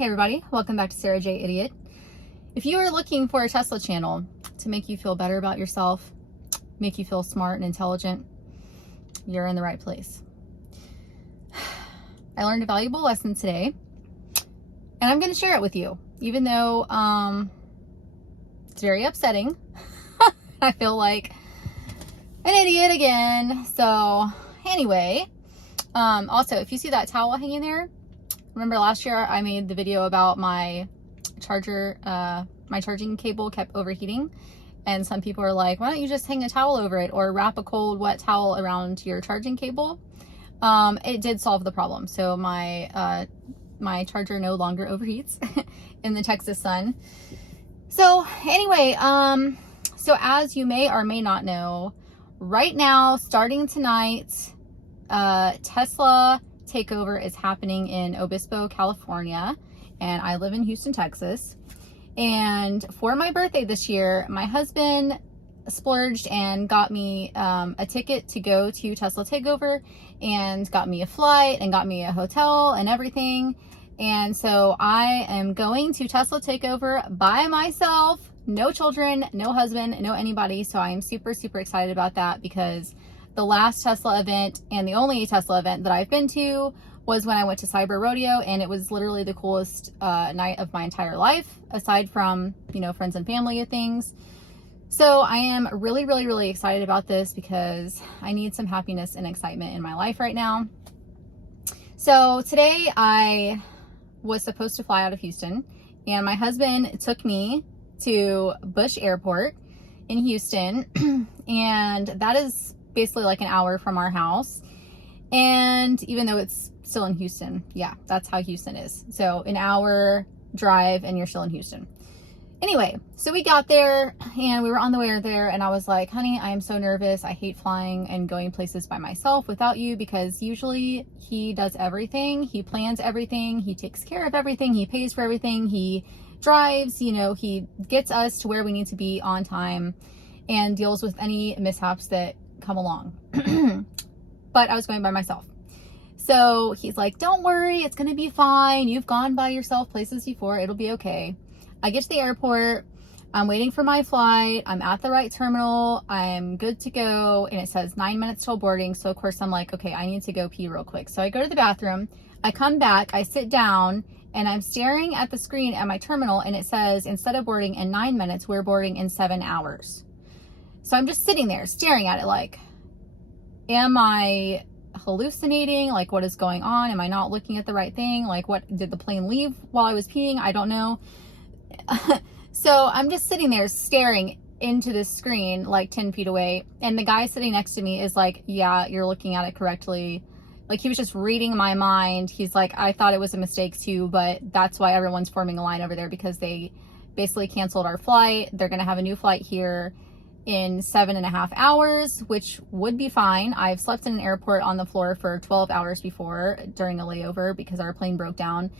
Hey everybody, welcome back to Sarah J. Idiot. If you are looking for a Tesla channel to make you feel better about yourself, make you feel smart and intelligent, you're in the right place. I learned a valuable lesson today, and I'm going to share it with you, even though it's very upsetting. I feel like an idiot again. So anyway, also, if you see that towel hanging there, remember last year I made the video about my charger, my charging cable kept overheating, and some people are like, why don't you just hang a towel over it or wrap a cold wet towel around your charging cable? It did solve the problem. So my charger no longer overheats in the Texas sun. So anyway, so as you may or may not know, right now, starting tonight, Tesla Takeover is happening in Obispo, California, and I live in Houston, Texas. And for my birthday this year, my husband splurged and got me a ticket to go to Tesla Takeover, and got me a flight and got me a hotel and everything. And so I am going to Tesla Takeover by myself, no children, no husband, no anybody. So I am super, super excited about that, because the last Tesla event and the only Tesla event that I've been to was when I went to Cyber Rodeo, and it was literally the coolest night of my entire life, aside from, you know, friends and family and things. So I am really, really, really excited about this, because I need some happiness and excitement in my life right now. So today I was supposed to fly out of Houston, and my husband took me to Bush Airport in Houston, and that is basically like an hour from our house. And even though it's still in Houston, yeah, that's how Houston is. So an hour drive and you're still in Houston. Anyway, so we got there and we were on the way there, and I was like, honey, I am so nervous. I hate flying and going places by myself without you, because usually he does everything. He plans everything. He takes care of everything. He pays for everything. He drives, you know, he gets us to where we need to be on time and deals with any mishaps that come along. But I was going by myself. So he's like, don't worry, it's going to be fine. You've gone by yourself places before. It'll be okay. I get to the airport. I'm waiting for my flight. I'm at the right terminal. I'm good to go. And it says 9 minutes till boarding. So of course I'm like, okay, I need to go pee real quick. So I go to the bathroom. I come back. I sit down, and I'm staring at the screen at my terminal, and it says, instead of boarding in 9 minutes, we're boarding in 7 hours. So I'm just sitting there staring at it like, am I hallucinating? Like, what is going on? Am I not looking at the right thing? Like, what, did the plane leave while I was peeing? I don't know. So I'm just sitting there staring into this screen like 10 feet away. And the guy sitting next to me is like, yeah, you're looking at it correctly. Like, he was just reading my mind. He's like, I thought it was a mistake too, but that's why everyone's forming a line over there, because they basically canceled our flight. They're going to have a new flight here in 7.5 hours, which would be fine. I've slept in an airport on the floor for 12 hours before during a layover because our plane broke down.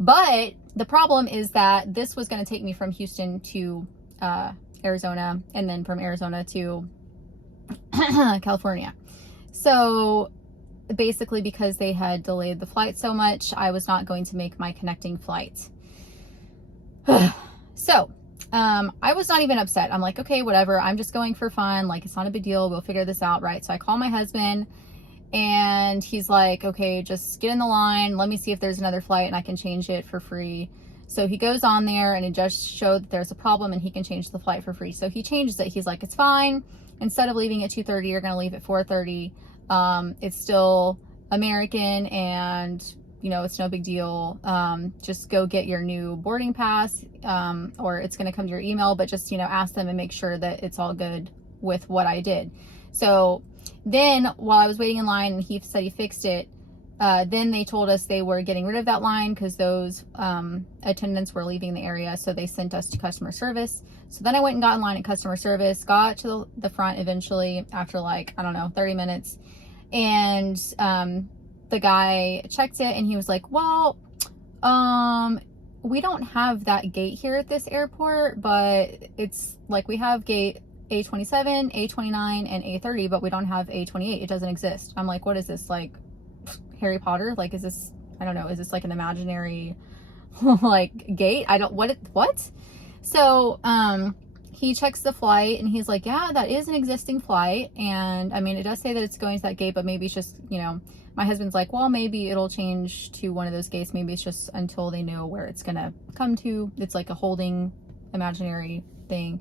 But the problem is that this was going to take me from Houston to Arizona, and then from Arizona to California. So basically, because they had delayed the flight so much, I was not going to make my connecting flight. So I was not even upset. I'm like, okay, whatever. I'm just going for fun. Like, it's not a big deal. We'll figure this out, right? So I call my husband, and he's like, okay, just get in the line. Let me see if there's another flight and I can change it for free. So he goes on there, and it just showed that there's a problem and he can change the flight for free. So he changes it. He's like, it's fine. Instead of leaving at 2:30, you're going to leave at 4:30. It's still American, and you know, it's no big deal. Just go get your new boarding pass, or it's going to come to your email, but just, you know, ask them and make sure that it's all good with what I did. So then while I was waiting in line and he said he fixed it, then they told us they were getting rid of that line because those attendants were leaving the area. So they sent us to customer service. So then I went and got in line at customer service, got to the front eventually after like, I don't know, 30 minutes. And the guy checked it, and he was like, well, we don't have that gate here at this airport, but it's like, we have gate A27, A29, and A30, but we don't have A28. It doesn't exist. I'm like, what is this, like Harry Potter? Like, is this, I don't know, is this like an imaginary like gate. I don't, what? So, he checks the flight and he's like, yeah, that is an existing flight. And I mean, it does say that it's going to that gate, but maybe it's just, you know, my husband's like, well, maybe it'll change to one of those gates. Maybe it's just until they know where it's going to come to. It's like a holding imaginary thing.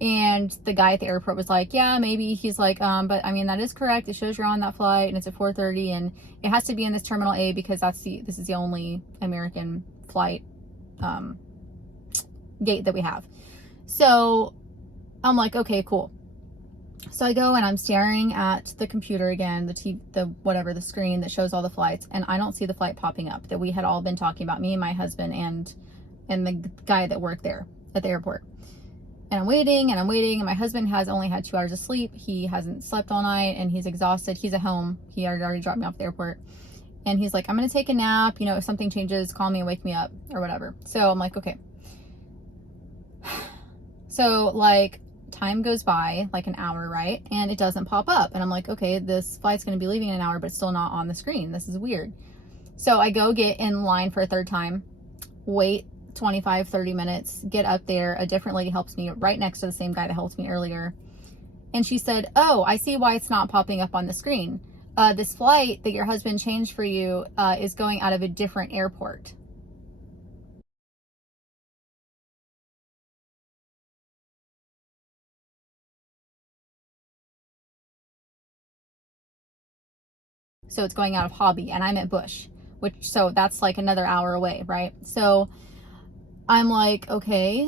And the guy at the airport was like, yeah, maybe. He's like, but I mean, that is correct. It shows you're on that flight and it's at 4:30 and it has to be in this terminal A because this is the only American flight, gate that we have. So I'm like, okay, cool. So I go and I'm staring at the computer again, the screen that shows all the flights, and I don't see the flight popping up that we had all been talking about, me and my husband and the guy that worked there at the airport. And I'm waiting and I'm waiting, and my husband has only had 2 hours of sleep. He hasn't slept all night and he's exhausted. He's at home. He already dropped me off at the airport. And he's like, I'm going to take a nap. You know, if something changes, call me and wake me up or whatever. So I'm like, okay. So like time goes by, like an hour, right? And it doesn't pop up. And I'm like, okay, this flight's going to be leaving in an hour, but it's still not on the screen. This is weird. So I go get in line for a third time, wait 25, 30 minutes, get up there. A different lady helps me right next to the same guy that helped me earlier. And she said, oh, I see why it's not popping up on the screen. This flight that your husband changed for you is going out of a different airport. So it's going out of Hobby and I'm at Bush, so that's like another hour away, right? So I'm like, okay,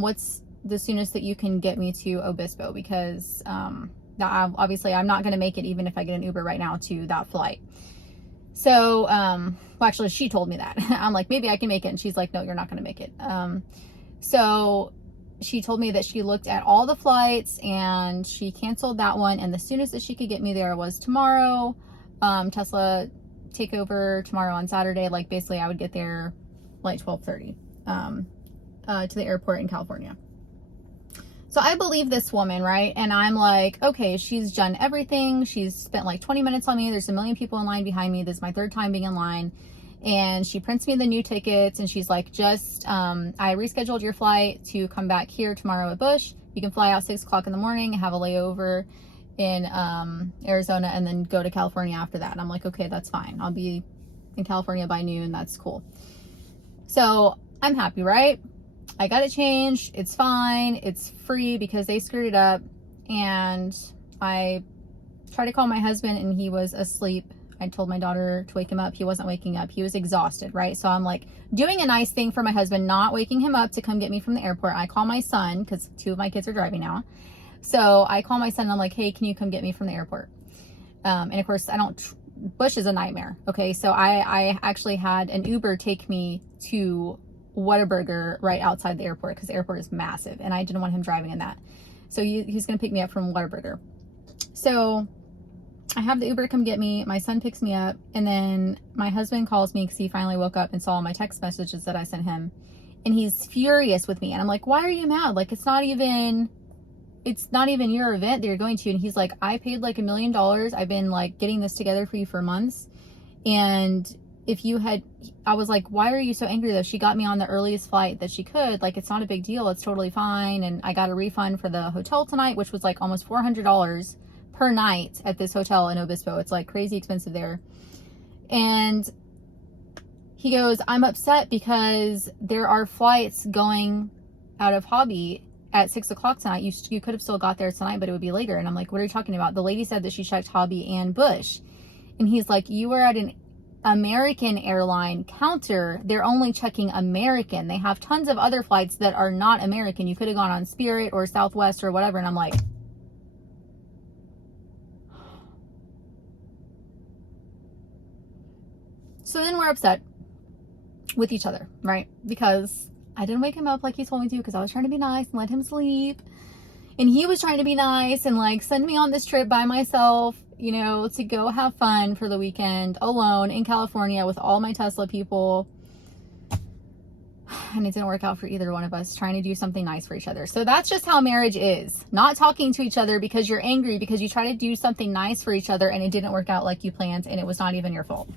what's the soonest that you can get me to Obispo? Because obviously I'm not going to make it even if I get an Uber right now to that flight. So, well, actually she told me that. I'm like, maybe I can make it. And she's like, no, you're not going to make it. So she told me that she looked at all the flights and she canceled that one. And the soonest that she could get me there was tomorrow. Tesla takeover tomorrow on Saturday. Like basically I would get there like 12:30 to the airport in California. So I believe this woman, right? And I'm like, okay, she's done everything. She's spent like 20 minutes on me. There's a million people in line behind me. This is my third time being in line. And she prints me the new tickets and she's like, just, I rescheduled your flight to come back here tomorrow at Bush. You can fly out 6 o'clock in the morning, have a layover in Arizona, and then go to California after that. And I'm like, okay, that's fine. I'll be in California by noon. That's cool. So I'm happy, right? I got it changed. It's fine. It's free because they screwed it up. And I tried to call my husband and he was asleep. I told my daughter to wake him up. He wasn't waking up. He was exhausted, right? So I'm like doing a nice thing for my husband, not waking him up to come get me from the airport. I call my son because 2 of my kids are driving now. So I call my son and I'm like, hey, can you come get me from the airport? And of course Bush is a nightmare. Okay. So I actually had an Uber take me to Whataburger right outside the airport because the airport is massive and I didn't want him driving in that. So he's going to pick me up from Whataburger. So I have the Uber come get me. My son picks me up and then my husband calls me because he finally woke up and saw my text messages that I sent him. And he's furious with me. And I'm like, why are you mad? Like, it's not even your event that you're going to. And he's like, I paid like $1 million. I've been like getting this together for you for months. And I was like, why are you so angry though? She got me on the earliest flight that she could. Like, it's not a big deal. It's totally fine. And I got a refund for the hotel tonight, which was like almost $400 per night at this hotel in Obispo. It's like crazy expensive there. And he goes, I'm upset because there are flights going out of Hobby at 6 o'clock tonight. You could have still got there tonight, but it would be later. And I'm like, what are you talking about? The lady said that she checked Hobby and Bush. And he's like, you were at an American airline counter. They're only checking American. They have tons of other flights that are not American. You could have gone on Spirit or Southwest or whatever. And I'm like, so then we're upset with each other, right? Because I didn't wake him up like he told me to because I was trying to be nice and let him sleep. And he was trying to be nice and like send me on this trip by myself, you know, to go have fun for the weekend alone in California with all my Tesla people. And it didn't work out for either one of us, trying to do something nice for each other. So that's just how marriage is. Not talking to each other because you're angry because you try to do something nice for each other and it didn't work out like you planned and it was not even your fault.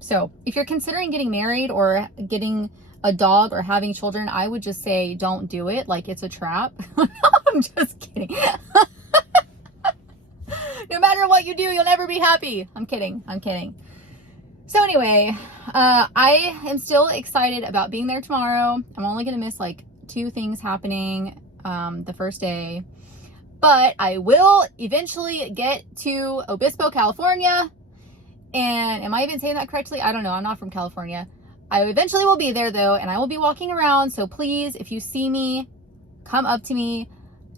So if you're considering getting married or getting a dog or having children, I would just say don't do it. Like, it's a trap. I'm just kidding. No matter what you do, you'll never be happy. I'm kidding. I'm kidding. So anyway, I am still excited about being there tomorrow. I'm only going to miss like 2 things happening the first day. But I will eventually get to Obispo, California. And am I even saying that correctly? I don't know. I'm not from California. I eventually will be there though, and I will be walking around. So please, if you see me, come up to me,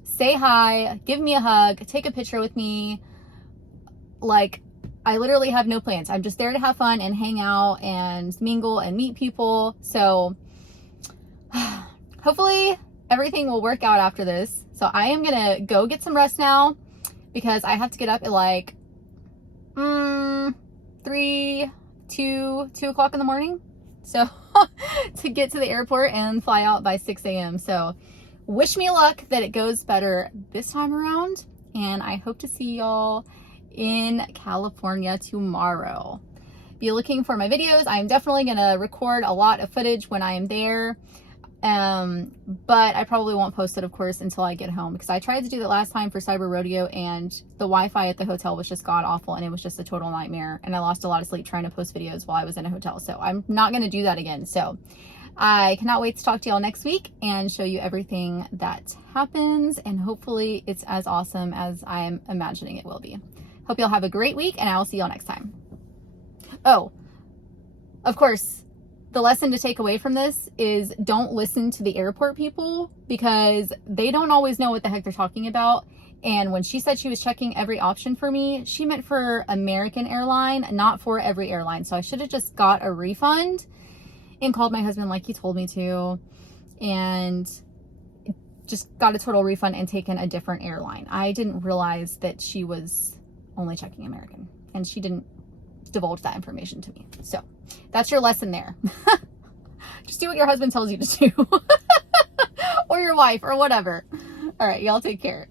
say hi, give me a hug, take a picture with me. Like, I literally have no plans. I'm just there to have fun and hang out and mingle and meet people. So hopefully everything will work out after this. So I am going to go get some rest now because I have to get up at like 2 o'clock in the morning. So to get to the airport and fly out by 6 a.m. So wish me luck that it goes better this time around. And I hope to see y'all in California tomorrow. Be looking for my videos. I'm definitely going to record a lot of footage when I am there. But I probably won't post it, of course, until I get home, because I tried to do that last time for Cyber Rodeo and the Wi-Fi at the hotel was just god awful and it was just a total nightmare. And I lost a lot of sleep trying to post videos while I was in a hotel. So I'm not going to do that again. So I cannot wait to talk to y'all next week and show you everything that happens. And hopefully it's as awesome as I'm imagining it will be. Hope y'all have a great week and I will see y'all next time. Oh, of course, the lesson to take away from this is don't listen to the airport people because they don't always know what the heck they're talking about. And when she said she was checking every option for me, she meant for American airline, not for every airline. So I should have just got a refund and called my husband like he told me to and just got a total refund and taken a different airline. I didn't realize that she was only checking American and she didn't divulge that information to me. So that's your lesson there. Just do what your husband tells you to do or your wife or whatever. All right, y'all take care.